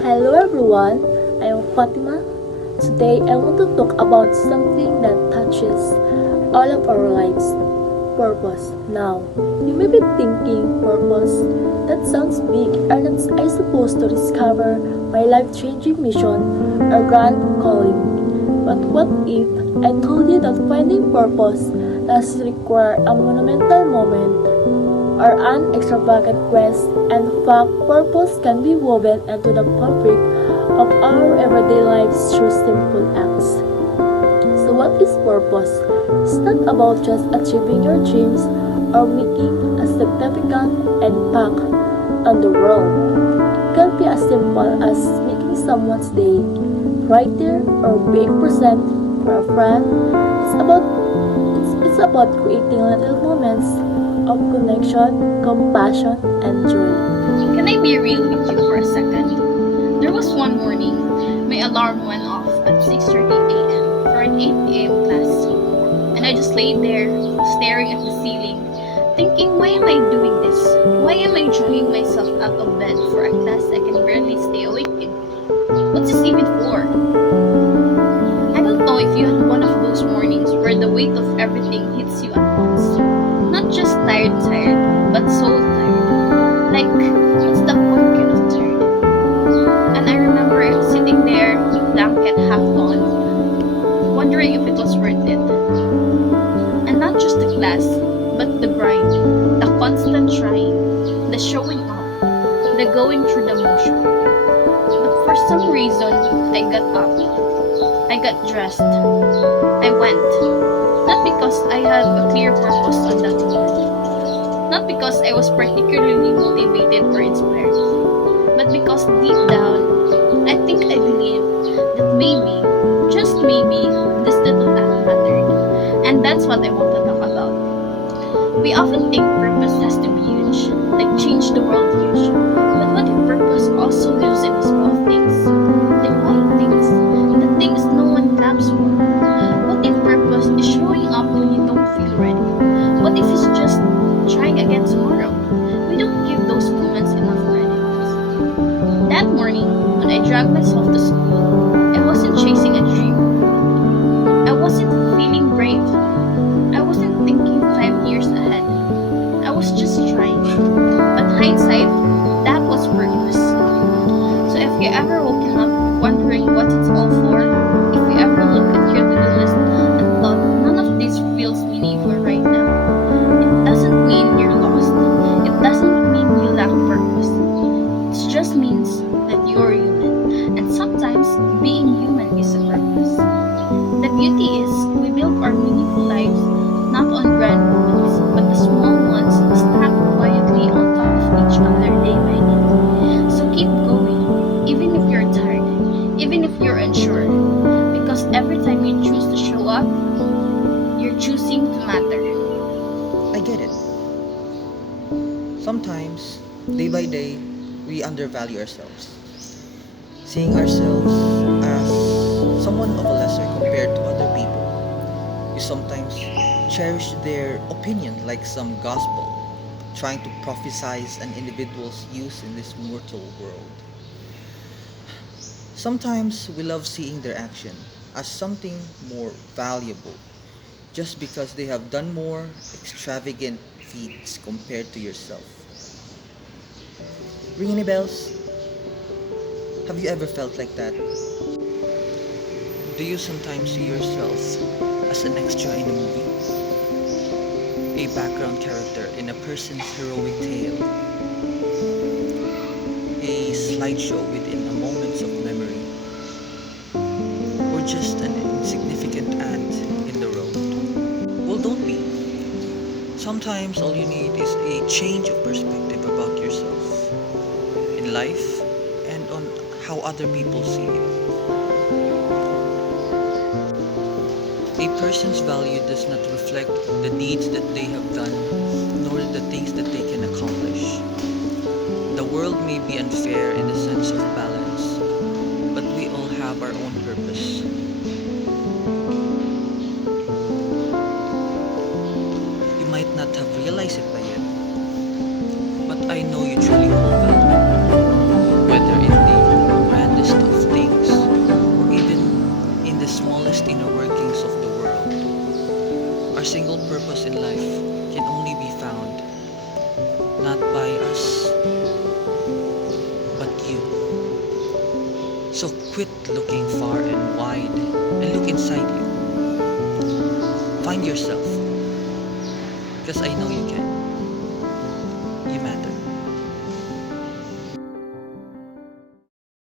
Hello everyone, I am Fatima. Today I want to talk about something that touches all of our lives, purpose. Now, you may be thinking, purpose? That sounds big. Aren't I supposed to discover my life-changing mission or grand calling? But what if I told you that finding purpose does require a monumental moment or an extravagant quest? And in fact, purpose can be woven into the fabric of our everyday lives through simple acts. So what is purpose? It's not about just achieving your dreams or making a significant impact on the world. It can be as simple as making someone's day brighter or being present for a friend. It's about creating little moments of connection, compassion, and joy. Can I be real with you for a second? There was one morning, my alarm went off at 6:30 a.m. for an 8 a.m. class, and I just laid there, staring at the ceiling, thinking, why am I doing this? Why am I dragging myself out of bed for a class I can barely stay awake in? What's this even for? I don't know if you had one of those mornings where the weight of everything hits you at once. Not just tired, but soul tired. Like, what's the point kind of tired? And I remember sitting there, blanket half on, wondering if it was worth it. And not just the class, but the grind, the constant trying, the showing up, the going through the motion. But for some reason, I got up. I got dressed. I went. Not because I had a clear purpose on that moment. Not because I was particularly motivated or inspired. But because deep down, I think I believe that maybe, just maybe, this little act mattered. And that's what I want to talk about. We often think purpose has to be huge, like change the world huge. But what if purpose also lives in the small things? The quiet things, the things no one claps for. What if purpose is showing up when you don't feel ready? What if it's just trying again tomorrow? We don't give those moments enough credit. That morning, when I dragged myself to school, I wasn't chasing a dream. I wasn't feeling brave. I wasn't thinking 5 years ahead. I was just trying. But hindsight, that was purpose. So if you ever woken up wondering what it's all for, if you ever look at your to-do list and thought none of this feels meaningful right now, it doesn't mean you're lost. It doesn't mean you lack purpose. It just means that you're human. And sometimes being human is a purpose. The beauty is we build our meaningful lives not on grand moments, but the small ones stacked quietly on top of each other day by day. So keep going, even if you're tired, even if you're unsure, because every time you choose to show up, you're choosing to matter. I get it. Sometimes, day by day, we undervalue ourselves. Seeing ourselves as someone of a lesser compared to other people. We sometimes cherish their opinion like some gospel, trying to prophesize an individual's use in this mortal world. Sometimes we love seeing their action as something more valuable just because they have done more extravagant feats compared to yourself. Ring any bells? Have you ever felt like that? Do you sometimes see yourself as an extra in a movie? A background character in a person's heroic tale? A slideshow within a moments of memory? Or just an insignificant ant in the road? Well, don't be. Sometimes all you need is a change of perspective about yourself, in life, and on how other people see you. A person's value does not reflect the deeds that they have done, nor the things that they can accomplish. The world may be unfair in the sense of balance, but we all have our own purpose. You might not have realized it by yet, but I deepest inner workings of the world. Our single purpose in life can only be found not by us, but you. So quit looking far and wide and look inside you. Find yourself, because I know you can. You matter.